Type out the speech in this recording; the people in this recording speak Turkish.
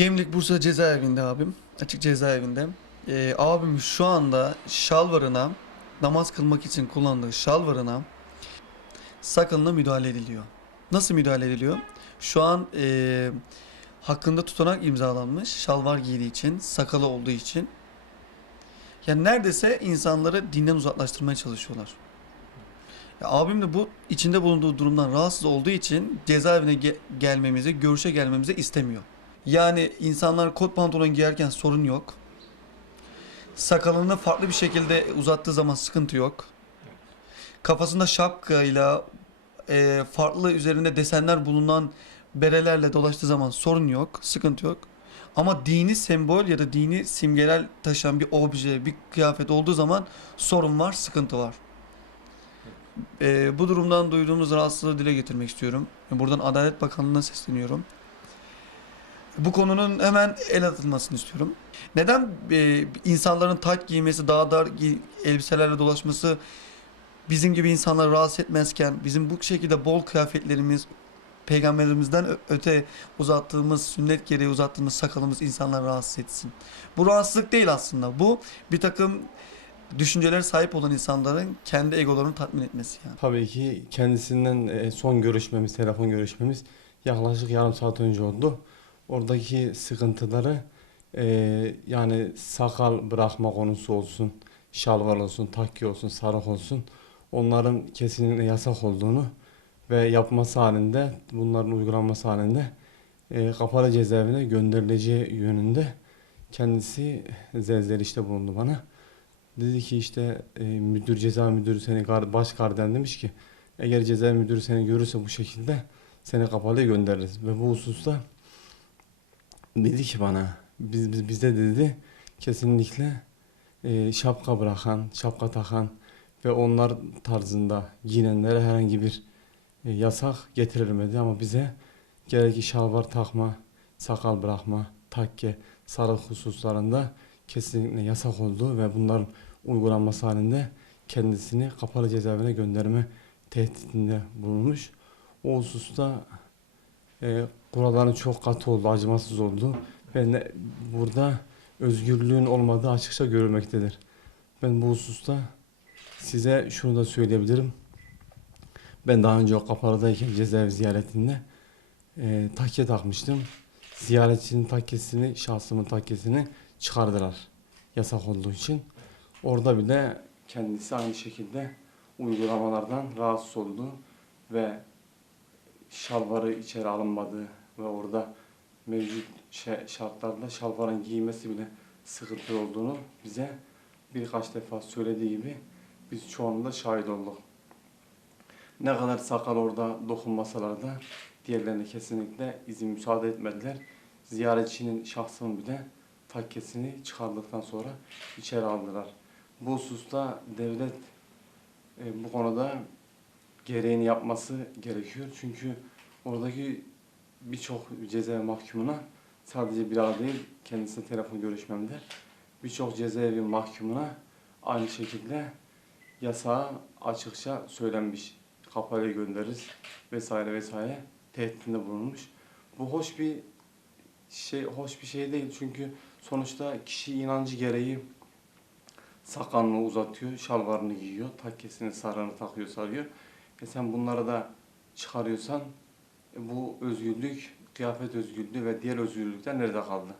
Gemlik Bursa cezaevinde abim. Açık cezaevinde. Abim şu anda şalvarına, namaz kılmak için kullandığı şalvarına sakalına müdahale ediliyor. Nasıl müdahale ediliyor? Şu an hakkında tutanak imzalanmış şalvar giydiği için, sakalı olduğu için. Yani neredeyse insanları dinden uzaklaştırmaya çalışıyorlar. Ya abim de bu içinde bulunduğu durumdan rahatsız olduğu için cezaevine gelmemizi, görüşe gelmemizi istemiyor. Yani insanlar kot pantolon giyerken sorun yok. Sakalını farklı bir şekilde uzattığı zaman sıkıntı yok. Kafasında şapkayla farklı üzerinde desenler bulunan berelerle dolaştığı zaman sorun yok, sıkıntı yok. Ama dini sembol ya da dini simgeler taşıyan bir obje, bir kıyafet olduğu zaman sorun var, sıkıntı var. Bu durumdan duyduğumuz rahatsızlığı dile getirmek istiyorum. Buradan Adalet Bakanlığı'na sesleniyorum. Bu konunun hemen el atılmasını istiyorum. Neden insanların tayt giymesi, daha dar elbiselerle dolaşması bizim gibi insanları rahatsız etmezken, bizim bu şekilde bol kıyafetlerimiz, peygamberimizden öte uzattığımız, sünnet gereği uzattığımız sakalımız insanları rahatsız etsin? Bu rahatsızlık değil aslında. Bu bir takım düşüncelere sahip olan insanların kendi egolarını tatmin etmesi yani. Tabii ki kendisinden son görüşmemiz, telefon görüşmemiz yaklaşık yarım saat önce oldu. Oradaki sıkıntıları yani sakal bırakma konusu olsun, şalvar olsun, takki olsun, sarık olsun onların kesinlikle yasak olduğunu ve yapması halinde, bunların uygulanması halinde kapalı cezaevine gönderileceği yönünde kendisi zelzelişte bulundu bana. Dedi ki işte müdür, ceza müdürü seni baş gardiyan demiş ki eğer ceza müdürü seni görürse bu şekilde seni kapalıya göndeririz. Ve bu hususta dedi ki bana bize dedi kesinlikle şapka bırakan, şapka takan ve onlar tarzında giyinenlere herhangi bir yasak getirilmedi ama bize gerek şalvar takma, sakal bırakma, takke, sarık hususlarında kesinlikle yasak olduğu ve bunların uygulanması halinde kendisini kapalı cezaevine gönderme tehditinde bulunmuş. O hususta kuralların çok katı oldu, acımasız oldu ve burada özgürlüğün olmadığı açıkça görülmektedir. Ben bu hususta size şunu da söyleyebilirim. Ben daha önce o kapalıdayken cezaevi ziyaretinde takke takmıştım. Ziyaretçinin takkesini, şahsımın takkesini çıkardılar. Yasak olduğu için. Orada bile kendisi aynı şekilde uygulamalardan rahatsız oldu ve şalvarı içeri alınmadığı ve orada mevcut şartlarda şalvarın giymesi bile sıkıntı olduğunu bize birkaç defa söylediği gibi biz çoğunluğunda şahit olduk. Ne kadar sakal orada dokunmasalar da diğerlerine kesinlikle izin müsaade etmediler. Ziyaretçinin şahsının bile takkesini çıkardıktan sonra içeri aldılar. Bu hususta devlet bu konuda gereğini yapması gerekiyor. Çünkü oradaki birçok cezaevi mahkumuna sadece bir ara değil, kendisine telefon görüşmemde birçok cezaevi mahkumuna aynı şekilde yasağı açıkça söylenmiş. Kapalıya göndeririz vesaire vesaire tehditinde bulunmuş. Bu hoş bir şey değil çünkü sonuçta kişi inancı gereği sakalını uzatıyor, şalvarını giyiyor, takkesini, sarığını takıyor, sarıyor. Sen bunları da çıkarıyorsan bu özgürlük, kıyafet özgürlüğü ve diğer özgürlükler nerede kaldı?